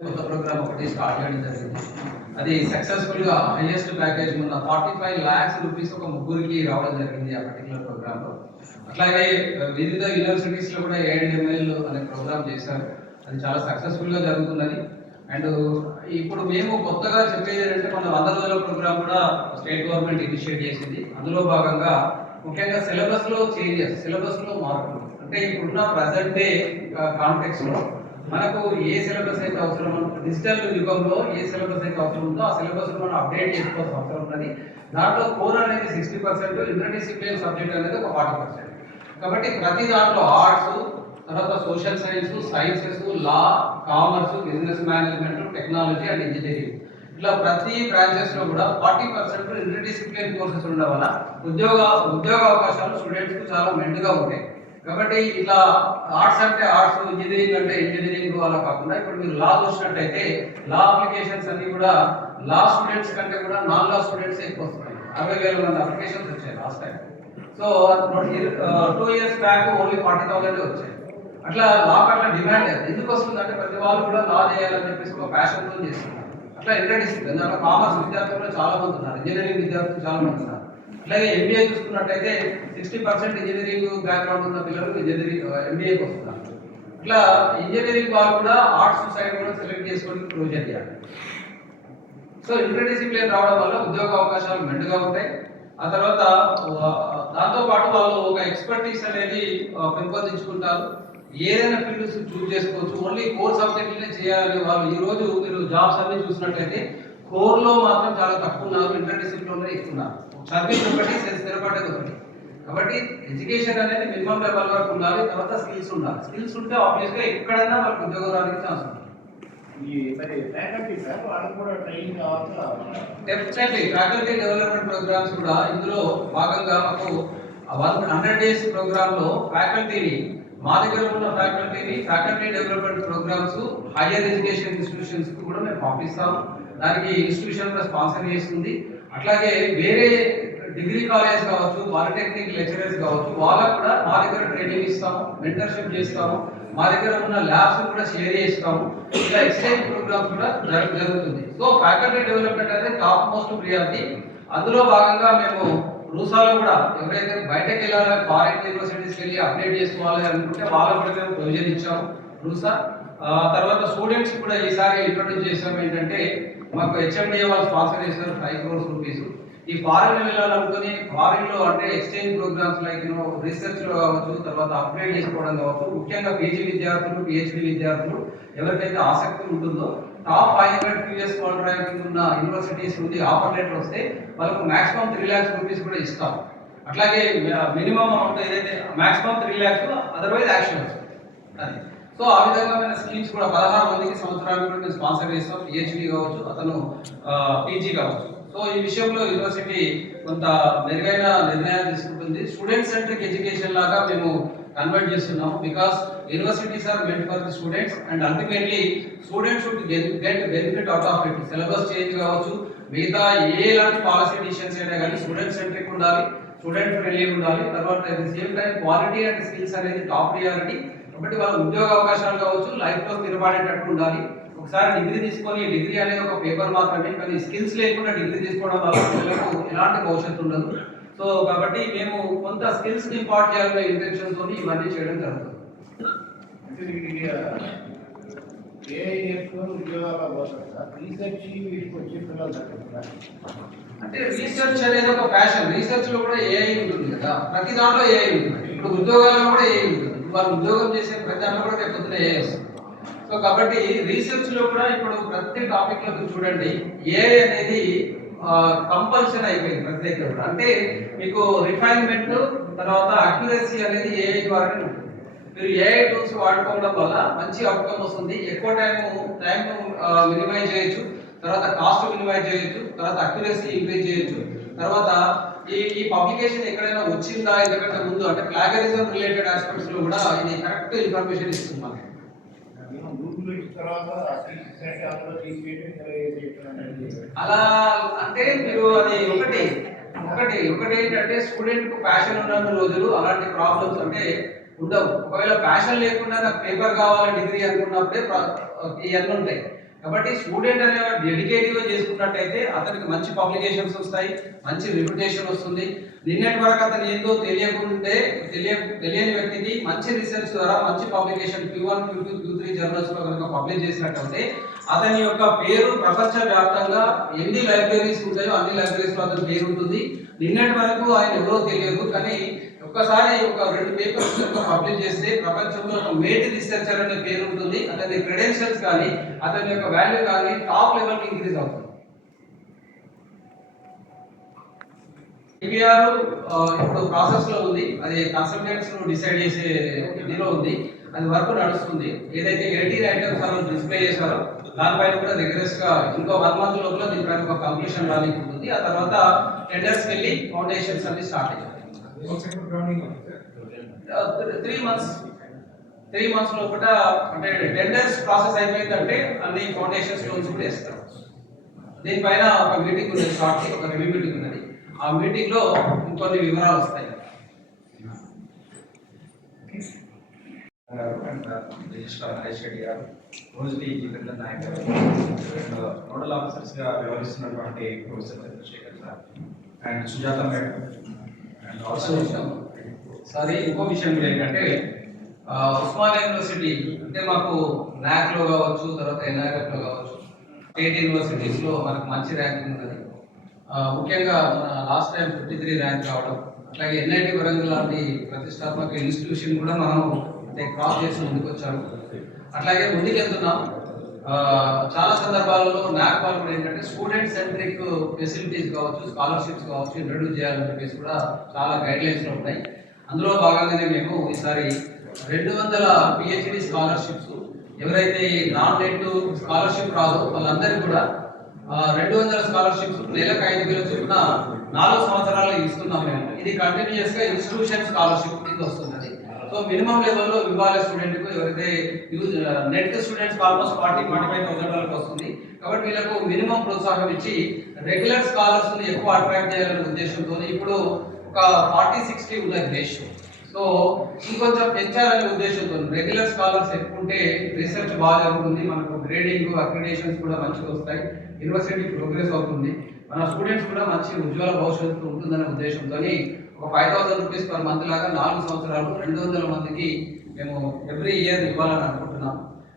కొత్త ప్రోగ్రామ్ ఒకటి స్టార్ట్ చేయడం జరిగింది. అది సక్సెస్ఫుల్ గా హైయెస్ట్ ప్యాకేజ్ ఉన్న 45 lakhs రూపీస్ ఒక ముగ్గురికి రావడం జరిగింది ఆ పర్టికులర్ ప్రోగ్రామ్ లో. అట్లాగే వివిధ యూనివర్సిటీస్ లో కూడా AIML అనే ప్రోగ్రామ్ చేశారు. అది చాలా సక్సెస్ఫుల్ గా జరుగుతున్నది. అండ్ ఇప్పుడు మేము కొత్తగా చెప్పేది ఏంటంటే మన 100 రోజుల ప్రోగ్రామ్ కూడా స్టేట్ గవర్నమెంట్ ఇనిషియేట్ చేసింది. అందులో భాగంగా ముఖ్యంగా సిలబస్ లో చేంజెస్, సిలబస్ లో మార్పులు, అంటే ఇప్పుడున్న ప్రజెంట్ డే కాంటెక్స్ట్ లో మనకు ఏ సిలబస్ అయితే అవసరం, డిజిటల్ యుగంలో ఏ సిలబస్ అయితే అవసరం ఉందో ఆ సిలబస్ మనం అప్డేట్ చేసుకోవాల్సిన అవసరం ఉన్నది. దాంట్లో కోర్ అనేది 60%, ఇంటర్ డిసిప్లిన్ సబ్జెక్ట్ అనేది ఒక 40%. కాబట్టి ప్రతి దాంట్లో ఆర్ట్స్, తర్వాత social science, sciences, law, commerce, business management, technology and engineering, ఇట్లా ప్రతి బ్రాంచెస్ లో కూడా 40% ఇంటర్ డిసిప్లిన్ కోర్సెస్ ఉండడం వల్ల ఉద్యోగ అవకాశాలు స్టూడెంట్స్ కు చాలా మెండుగా ఉంటాయి. కాబట్టి ఇట్లా ఆర్ట్స్ అంటే ఆర్ట్స్, ఇంజనీరింగ్ అంటే ఇంజనీరింగ్ అలా కాకుండా ఇప్పుడు మీరు లా చూసినట్టయితే లా అప్లికేషన్స్ అన్ని కూడా లా స్టూడెంట్స్ కంటే కూడా నాన్ లా స్టూడెంట్స్ ఎక్కువ వస్తున్నాయి. 60,000 మంది అప్లికేషన్స్ వచ్చాయి last time. So 2 years back only 40,000 వచ్చాయి. అట్లా లా అట్లా డిమాండ్ ఎందుకు వస్తుందంటే ప్రతి వాళ్ళు కూడా లా చేయాలని చెప్పేసి ఒక ప్యాషన్ తో చేస్తున్నారు. అట్లా ఇంటర్ డిసిప్లిన్ దాంట్లో కామర్స్ విద్యార్థులు చాలా మంది ఉన్నారు, ఇంజనీరింగ్ విద్యార్థులు చాలా మంది ఉన్నారు. అలాగే ఎంబీఏ చూసుకున్నట్టయితే 60% ఇంజనీరింగ్ బ్యాక్గ్రౌండ్ ఉన్న పిల్లలు ఎంబీఏకి వస్తున్నారు. ఇట్లా ఇంజనీరింగ్ వాళ్ళు కూడా ఆర్ట్స్ సైడ్ కూడా సెలెక్ట్ చేసుకొని ప్రొజెక్ట్ చేయాలి. సో ఇంటర్ డిసిప్లిన్ రావడం వల్ల ఉద్యోగ అవకాశాలు మెండుగా ఉంటాయి. ఆ తర్వాత దాంతో పాటు వాళ్ళు ఒక ఎక్స్పర్టీస్ అనేది పెంపొందించుకుంటారు. ఏదైనా ఫీల్డ్స్ చూస్ చేసుకోవచ్చు. ఓన్లీ కోర్ సబ్జెక్టులనే చేయాలని వాళ్ళు ఈ రోజు మీరు జాబ్స్ అన్ని చూసినట్లయితే కోర్ లో మాత్రం చాలా తక్కువ ఉన్నారు, ఇంటర్ డిసిప్లిన్ లో ఎక్కున్నారు. చదివింది ఒకటి, స్థిరపడ్డది ఒకటి. కాబట్టి ఎడ్యుకేషన్ అనేది మినిమం లెవెల్ వరకు ఉండాలి. తర్వాత స్కిల్స్ ఉండాలి. స్కిల్స్ ఉంటే ఆబ్వియస్ గా ఎక్కడైనా వాళ్ళకి ఉద్యోగం రావడానికి ఛాన్స్ ఉంది. మరి ఫ్యాకల్టీ సార్ వాళ్ళకి కూడా ట్రైనింగ్ కావాలి. డెఫినెట్లీ ఫ్యాకల్టీ డెవలప్మెంట్ ప్రోగ్రామ్స్ కూడా ఇందులో భాగంగా మాకు 100 days ప్రోగ్రామ్ లో ఫ్యాకల్టీని, మా దగ్గర ఉన్న faculty development programmes higher education institutions కు కూడా మేము పంపిస్తాం. దానికి ఇన్స్టిట్యూషన్ కూడా స్పాన్సర్ చేస్తుంది. అట్లాగే వేరే డిగ్రీ కాలేజ్ కావచ్చు, పాలిటెక్నిక్ లెక్చరర్స్ కావచ్చు, వాళ్ళకు కూడా మా దగ్గర ట్రైనింగ్ ఇస్తాము, మెంటర్షిప్ చేస్తాము, మా దగ్గర ఉన్న ల్యాబ్స్ కూడా షేర్ చేస్తాము. ఇలా ఎక్స్చేంజ్ ప్రోగ్రామ్స్ కూడా జరుగుతుంది. సో ఫ్యాకల్టీ డెవలప్మెంట్ అనేది టాప్ మోస్ట్ ప్రియారిటీ. అందులో భాగంగా మేము రూసాలో కూడా ఎవరైతే బయటకు వెళ్ళాలని ఫారెన్ యూనివర్సిటీస్కి వెళ్ళి అప్డేట్ చేసుకోవాలి అనుకుంటే వాళ్ళకు కూడా మేము ప్రొవిజన్ ఇచ్చాము రూసా. తర్వాత స్టూడెంట్స్ కూడా ఈసారి ఇంట్రొడ్యూస్ చేసాము. ఏంటంటే మాకు హెచ్ఎండిఏ వాళ్ళు స్పాన్సర్ చేస్తారు 5 crores రూపీస్. ఈ ఫారెన్ వెళ్ళాలనుకుని ఫారెన్ లో అంటే ఎక్స్చేంజ్ ప్రోగ్రామ్స్ లైక్ రీసెర్చ్ లో కావచ్చు, తర్వాత అప్గ్రేడ్ చేసుకోవడం కావచ్చు, ముఖ్యంగా పీజీ విద్యార్థులు, పిహెచ్డి విద్యార్థులు ఎవరికైతే ఆసక్తి ఉంటుందో టాప్ 500 QS వరల్డ్ ర్యాంకింగ్ ఉన్న యూనివర్సిటీస్ నుండి ఆఫర్ లెటర్ వస్తే వాళ్ళకు మాక్సిమం 3 lakhs రూపీస్ కూడా ఇస్తాం. అట్లాగే మినిమం అమౌంట్ ఏదైతే మాక్సిమం 3 lakhs, అదర్వైజ్ యాక్షన్ వస్తుంది. అది సో ఆ విధంగా మన స్కీమ్స్ కూడా 16 మందికి సంవత్సరానికి కూడా మేము స్పాన్సర్ చేస్తాం. పిహెచ్డి కావచ్చు, అతను పీజీ కావచ్చు. సో ఈ విషయంలో యూనివర్సిటీ కొంత మెరుగైన నిర్ణయాలు తీసుకుంటుంది. స్టూడెంట్ సెంట్రిక్ ఎడ్యుకేషన్ లాగా మేము కన్వర్ట్ చేస్తున్నాము. Because universities are meant for the students and ultimately students should get benefit out of it. Syllabus change కావచ్చు, మిగతా ఎలాంటి పాలసీ డిసిషన్స్ అయినా కానీ స్టూడెంట్ సెంట్రిక్ ఉండాలి, స్టూడెంట్ ఫ్రెండ్లీ ఉండాలి. తర్వాత at the same time quality and skills అనేది top priority. కాబట్టి వాళ్ళ ఉద్యోగ అవకాశాలు కావచ్చు, లైఫ్ లో స్థిరపడేటట్టు ఉండాలి. ఒకసారి డిగ్రీ తీసుకొని డిగ్రీ అనేది ఒక పేపర్ మాత్రమే, కానీ స్కిల్స్ లేకుండా డిగ్రీ తీసుకోవడం వల్ల పిల్లలకు ఎలాంటి భవిష్యత్తు ఉండదు. సో కాబట్టి మేము కొంత స్కిల్స్ ని ఇంపార్ట్ చేయాలనే ఇంటెన్షన్ తోని ఇవన్నీ చేయడం జరుగుతుంది. అంటే రీసెర్చ్ అనేది ఒక ప్యాషన్. రీసెర్చ్ లో కూడా ఏఐ ఉంటుంది కదా, ప్రతి దాంట్లో ఏఐ ఉంటుంది. ఇప్పుడు ఉద్యోగాల్లో కూడా ఏఐ ఉంటుంది. వాళ్ళు ఉద్యోగం చేసే ప్రతి దాంట్లో కూడా రేపు పొద్దున ఏఐ వస్తుంది. సో కాబట్టి రీసెర్చ్ లో కూడా ఇప్పుడు ప్రతి టాపిక్ లో చూడండి ఏఐ అనేది కంపల్షన్ అయిపోయింది ప్రతి దగ్గర కూడా. అంటే మీకు రిఫైన్మెంట్ తర్వాత అక్యురసీ అనేది ఏఐ ద్వారానే ఉంటుంది. మీరు ఏఐ టూల్స్ వాడుకోవడం వల్ల మంచి అవుట్కమ్ వస్తుంది. ఎక్కువ టైం మినిమైజ్ చేయొచ్చు, తర్వాత కాస్ట్ మినిమైజ్ చేయొచ్చు, తర్వాత అక్యురసీ ఇంక్రీజ్ చేయొచ్చు. తర్వాత ఈ పబ్లికేషన్ ఎక్కడైనా వచ్చిందా ఎందుకంటే ముందు అంటే ప్లాగరిజం రిలేటెడ్ ఆస్పెక్ట్స్ లో కూడా ఇది కరెక్ట్ ఇన్ఫర్మేషన్ ఇస్తుంది మనకి. అలా అంటే మీరు అది ఒకటి ఏంటంటే స్టూడెంట్ కు ప్యాషన్ ఉన్న రోజులు అలాంటి ప్రాబ్లమ్స్ అంటే ఉండవు. ఒకవేళ ప్యాషన్ లేకుండా నాకు పేపర్ కావాలి డిగ్రీ అనుకున్నప్పుడే ఇవన్నీ ఉంటాయి. కాబట్టి స్టూడెంట్ అనేవాడు డెడికేటివ్ గా చేసుకున్నట్టయితే అతనికి మంచి పబ్లికేషన్స్ వస్తాయి, మంచి రిప్యుటేషన్ వస్తుంది. నిన్నటి వరకు అతను ఏందో తెలియని వ్యక్తికి మంచి రీసెర్చ్ ద్వారా మంచి publication Q1, Q2, Q3 journals లో కనుక పబ్లిష్ చేసినట్లయితే అతని యొక్క పేరు ప్రపంచ వ్యాప్తంగా ఎన్ని లైబ్రరీస్ ఉంటాయో అన్ని లైబ్రరీస్ లో అతని పేరు ఉంటుంది. నిన్నటి వరకు ఆయన ఎవరో తెలియదు, కానీ ఒక్కసారి ఒక 2 పేపర్స్ పబ్లిష్ చేస్తే ప్రపంచంలో ఒక మేటి రీసెర్చర్ అనే పేరు ఉంటుంది. అతని క్రెడెన్షియల్స్ కానీ అతని యొక్క వాల్యూ కానీ టాప్ లెవెల్ కి ఇంక్రీజ్ అవుతుంది. IPR ఇప్పుడు ప్రాసెస్ లో ఉంది, అది కన్సల్టెంట్స్ డిసైడ్ చేసే ఇదిలో ఉంది, అది వర్క్ నడుస్తుంది. ఏదైతే 18 ఐటమ్స్ వాళ్ళు డిస్ప్లే చేశారో దానిపైన కూడా రిగరస్ గా ఇంకో 1 మంత్ లోపల దీనిపైన ఒక కంప్లీషన్ రానికి ఉంటుంది. ఆ తర్వాత టెండర్స్ వెళ్ళి ఫౌండేషన్స్ అన్ని స్టార్ట్ అయ్యాయి. 3 మంత్స్ లోపల అంటే టెండర్స్ ప్రాసెస్ అయిపోయిందంటే అన్ని ఫౌండేషన్ స్టోన్స్ కూడా వేస్తారు. దీనిపైన ఒక మీటింగ్ ఉంది, షార్ట్ ఒక రివ్యూ మీటింగ్ ఉన్నది. ఆ మీటింగ్ లో ఇంకొన్ని వివరాలు వస్తాయి. రిజిస్ట్రార్ హరీష్ రెడ్డి గారు, రోజుకి జితేంద్ర నాయక్ గారు, నోడల్ ఆఫీసర్స్ గా వ్యవహరిస్తున్నటువంటి professor Chandrasekhar sir and Sujatha madam and also sorry ఇంకో విషయం కూడా ఏంటంటే ఉస్మానియా యూనివర్సిటీ అంటే మాకు NAC లో కావచ్చు, తర్వాత NIRF లో కావచ్చు, స్టేట్ యూనివర్సిటీస్ లో మనకు మంచి ర్యాంకింగ్ ఉన్నది. ముఖ్యంగా మన లాస్ట్ టైం 53 ర్యాంక్ రావడం, అట్లాగే NIT వరంగల్ లాంటి ప్రతిష్టాత్మక ఇన్స్టిట్యూషన్ కూడా మనం క్రాస్ చేసి ముందుకు వచ్చాము. అట్లాగే ముందుకెళ్తున్నాం. చాలా సందర్భాలలో NAC వాళ్ళు కూడా ఏంటంటే స్టూడెంట్ సెంట్రిక్ ఫెసిలిటీస్ కావచ్చు, స్కాలర్షిప్స్ కావచ్చు ఇంట్రడ్యూస్ చేయాలని చెప్పేసి కూడా చాలా గైడ్ లైన్స్ లో ఉన్నాయి. అందులో భాగంగానే మేము ఈసారి 200 PhD స్కాలర్షిప్స్, ఎవరైతే నాన్-నెట్ స్కాలర్షిప్ రాదో వాళ్ళందరికీ కూడా 200 స్కాలర్షిప్స్ నెలకు 5,000 చొప్పున 4 సంవత్సరాలు ఇస్తున్నాం మేము. ఇది కంటిన్యూస్ గా ఇన్స్టిట్యూషన్ స్కాలర్షిప్ కింద వస్తున్నది. సో మినిమం లెవెల్లో ఇవ్వాలి స్టూడెంట్ కు. ఎవరైతే నెట్ స్టూడెంట్స్ ఆల్మోస్ట్ 45,000 వరకు వస్తుంది. కాబట్టి వీళ్ళకు మినిమం ప్రోత్సాహం ఇచ్చి రెగ్యులర్ స్కాలర్స్ ని ఎక్కువ అట్రాక్ట్ చేయాలనే ఉద్దేశంతో ఇప్పుడు ఒక 40-60 ఉన్నది రేషియో. సో ఇంకొంచెం పెంచాలనే ఉద్దేశంతో రెగ్యులర్ స్కాలర్స్ ఎక్కువ ఉంటే రీసెర్చ్ బాగా జరుగుతుంది, మనకు గ్రేడింగ్ అక్రిడేషన్స్ కూడా మంచిగా వస్తాయి, యూనివర్సిటీ ప్రోగ్రెస్ అవుతుంది, మన స్టూడెంట్స్ కూడా మంచి ఉజ్వల భవిష్యత్తు ఉంటుందనే ఉద్దేశంతో ఒక 5,000 రూపీస్ పర్ మంత్ లాగా 4 సంవత్సరాలు 200 మందికి మేము ఎవ్రీ ఇయర్ ఇవ్వాలని అనుకుంటున్నాం.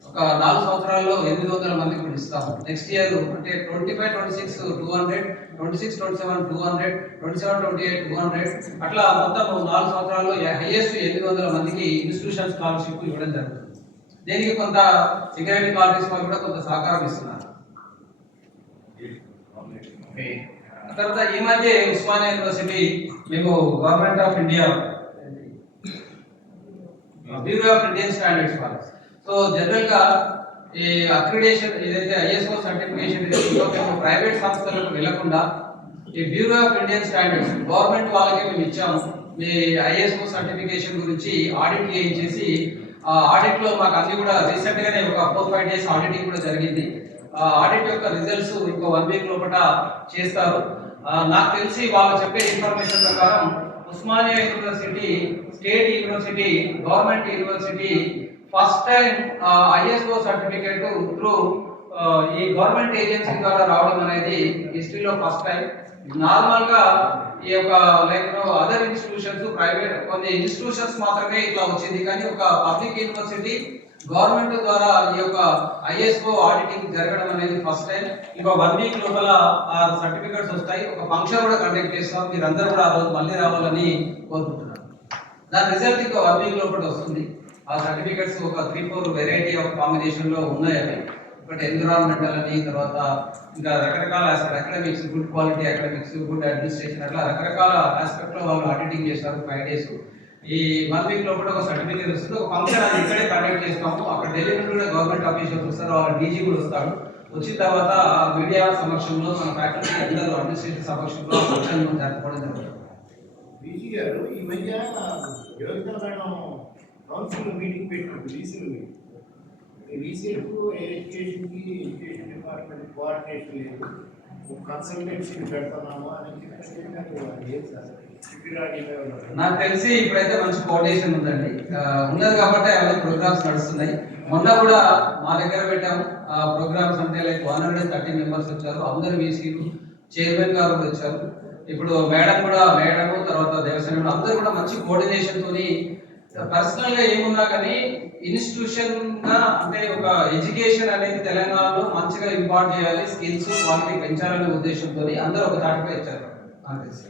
ఒక 4 సంవత్సరాల్లో 800 మందికి కూడా ఇస్తాము. నెక్స్ట్ ఇయర్ అంటే 25-26 200, 26-27 200, 27-28 200, అట్లా మొత్తం 4 సంవత్సరాల్లో హైయెస్ట్ 800 మందికి ఇన్స్టిట్యూషన్ స్కాలర్షిప్ ఇవ్వడం జరుగుతుంది. దీనికి కొంత సెక్యూరిటీ కాలేజెస్ వాళ్ళు కూడా కొంత సహకారం ఇస్తున్నారు. తర్వాత ఈ మధ్య ఉస్మానియా యూనివర్సిటీ మేము government of India bureau of Indian standards వాళ్ళు, సో జనరల్ గా ఈ అక్రిడేషన్ ఏదైతే ISO సర్టిఫికేషన్ ఇస్తుందో మేము ప్రైవేట్ సంస్థలకు వెళ్లకుండా ఈ bureau of Indian standards government వాళ్ళకి మేము ఇచ్చాము. మీ ISO సర్టిఫికేషన్ గురించి ఆడిట్ చేయించేసి ఆ ఆడిట్ లో మాకు అన్ని కూడా రీసెంట్ గానే ఒక 4-5 డేస్ ఆడిటింగ్ కూడా జరిగింది. ఆడిట్ యొక్క రిజల్ట్స్ ఇంకో 1 వీక్ లోపల చేస్తారు. నాకు తెలిసి వాళ్ళు చెప్పే ఇన్ఫర్మేషన్ ప్రకారం Osmania university state university government university first time ISO certificate through ఈ గవర్నమెంట్ ఏజెన్సీ ద్వారా రావడం అనేది హిస్టరీలో ఫస్ట్ టైం. నార్మల్ గా ఈ యొక్క లైక్ అదర్ ఇన్స్టిట్యూషన్స్ ప్రైవేట్ కొన్ని ఇన్స్టిట్యూషన్స్ మాత్రమే ఇట్లా వచ్చింది, కానీ ఒక పబ్లిక్ యూనివర్సిటీ గవర్నమెంట్ ద్వారా ఈ యొక్క ISO ఆడిటింగ్ జరగడం అనేది ఫస్ట్ టైం. ఇంకో 1 వీక్ లోపల ఆ సర్టిఫికెట్స్ వస్తాయి. ఒక ఫంక్షన్ కూడా కండక్ట్ చేస్తాం, మీరందరూ కూడా ఆ రోజు మళ్ళీ రావాలని కోరుకుంటున్నాను. దాని రిజల్ట్ ఇంకో 1 వీక్ లోపల వస్తుంది. ఆ సర్టిఫికెట్స్ ఒక 3-4 వెరైటీ ఆఫ్ కాంబినేషన్ లో ఉన్నాయి. అవి ఒకటి ఎన్విరాన్మెంటల్ అని, తర్వాత ఇంకా రకరకాల academics, good quality academics, good administration, అట్లా రకరకాల ఆస్పెక్ట్ లో వాళ్ళు ఆడిటింగ్ చేస్తారు 5 డేస్. ఈ 1 వీక్ లోపల ఒక సర్టిఫికేట్ వస్తుంది. ఒక ఫంక్షన్ అది ఇక్కడే కండక్ట్ చేస్తాము. అక్కడ ఢిల్లీ నుండి కూడా గవర్నమెంట్ ఆఫీసర్స్ వస్తారు, వాళ్ళ DG కూడా వస్తాడు. వచ్చిన తర్వాత మీడియా సమక్షంలో మన ఫ్యాకల్టీ అందరూ అడ్మినిస్ట్రేషన్ సమక్షంలో ఫంక్షన్ జరుపుకోవడం జరుగుతుంది. బీజీ గారు ఈ మధ్య యోగిత మేడం కౌన్సిల్ మీటింగ్ పెట్టినప్పుడు రీసెంట్ ఎడ్యుకేషన్ డిపార్ట్మెంట్ కోఆర్డినేషన్ లేదు, కన్సల్టెన్సీ పెడుతున్నాము అని నాకు తెలిసి ఇప్పుడైతే మంచి కోఆర్డినేషన్ ఉందండి, ఉన్నది కాబట్టి అవన్నీ ప్రోగ్రామ్స్ నడుస్తున్నాయి. మొన్న కూడా మా దగ్గర పెట్టాము ఆ ప్రోగ్రామ్స్, అంటే లైక్ 130 మెంబర్స్ వచ్చారు, అందరు VCలు చైర్మన్ గారు కూడా వచ్చారు. ఇప్పుడు మేడం తర్వాత దేవసేన అందరూ కూడా మంచి కోఆర్డినేషన్ తోని పర్సనల్ గా ఏమున్నా కానీ ఇన్స్టిట్యూషన్ గా అంటే ఒక ఎడ్యుకేషన్ అనేది తెలంగాణలో మంచిగా ఇంపార్ట్ చేయాలి, స్కిల్స్ క్వాలిటీ పెంచాలనే ఉద్దేశంతో అందరూ ఒక తాటిపై వచ్చారు. నాకు తెలిసి.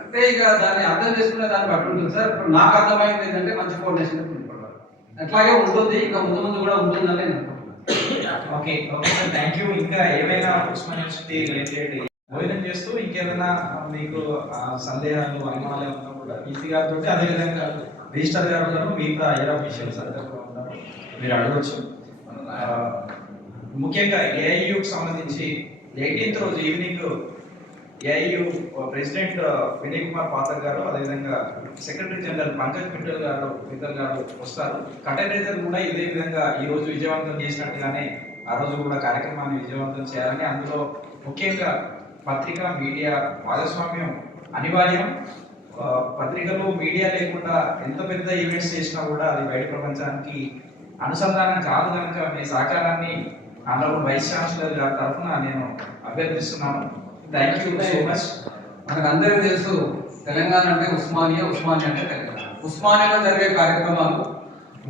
అంటే ఇక దాన్ని అర్థం చేసుకునే దాన్ని బట్టి ఉంటుంది సార్. ఇప్పుడు నాకు అర్థమైంది ఏంటంటే మంచి కోఆర్డినేషన్ అట్లాగే ఉంటుంది, ఇంకా ముందు ముందు కూడా ఉంటుందని నేను అనుకుంటున్నాను. Okay okay sir, thank you. ఇంకా ఏమైనా ఉస్మాన్ యూనివర్సిటీ రిలేటెడ్ భోజనం చేస్తూ ఇంకేదైనా మీకు సందేహాలు అనుమానాలు ఉన్నా కూడా ఈసీ గారితో, అదేవిధంగా రిజిస్టర్ గారు ఉన్నారు, మిగతా ఎయిర్ ఆఫీషియల్స్ అందరూ కూడా ఉన్నారు, మీరు అడగచ్చు. ముఖ్యంగా ఏఐయుకి సంబంధించి 18th రోజు evening AIU president Vinay Kumar Pathak గారు, అదేవిధంగా సెక్రటరీ జనరల్ పంకజ్ మిట్టల్ గారు వస్తారు. కటరైజర్ కూడా ఇదే విధంగా ఈ రోజు విజయవంతం చేసినట్టుగానే ఆ రోజు కూడా కార్యక్రమాన్ని విజయవంతం చేయాలని, అందులో ముఖ్యంగా పత్రిక మీడియా భాగస్వామ్యం అనివార్యం. పత్రికలు మీడియా లేకుండా ఎంత పెద్ద ఈవెంట్స్ చేసినా కూడా అది బయట ప్రపంచానికి అనుసంధానం కాదు కనుక మీ సహకారాన్ని ఆనరబుల్ వైస్ ఛాన్సలర్ గారి తరఫున నేను అభ్యర్థిస్తున్నాను. Thank you so much. మనకు అందరికీ తెలుసు తెలంగాణ అంటే ఉస్మానియా, ఉస్మానియా అంటే తెలంగాణ. ఉస్మానియాలో జరిగే కార్యక్రమాలు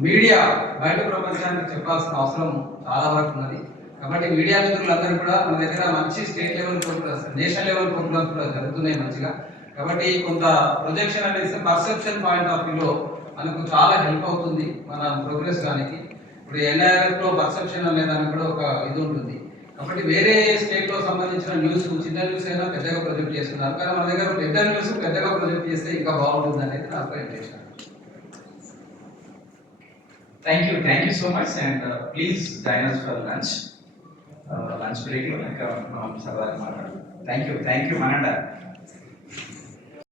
మీడియా బయట ప్రపంచానికి చెప్పాల్సిన అవసరం చాలా వరకు ఉన్నది. కాబట్టి మీడియా మిత్రులందరూ కూడా మన దగ్గర మంచి state level programmes, national level programmes కూడా జరుగుతున్నాయి మంచిగా. కాబట్టి కొంత ప్రొజెక్షన్ అనేది పర్సెప్షన్ పాయింట్ ఆఫ్ వ్యూలో మనకు చాలా హెల్ప్ అవుతుంది మన ప్రోగ్రెస్ దానికి. ఇప్పుడు ఎన్ఐఆర్ఎఫ్ లో పర్సెప్షన్ అనే దానికి కూడా ఒక ఇది ఉంటుంది. కాబట్టి వేరే స్టేట్ లో సంబంధించిన న్యూస్ చిన్న న్యూస్ అయినా పెద్దగా ప్రొజెక్ట్ చేస్తున్నారు, కానీ మన దగ్గర పెద్ద న్యూస్ పెద్దగా ప్రొజెక్ట్ చేస్తే ఇంకా బాగుంటుంది అనేది నా intention. Thank you so much and please join us for lunch break లో ఇంకా మనం సరదాగా మాట్లాడదాం. Thank you మనండా.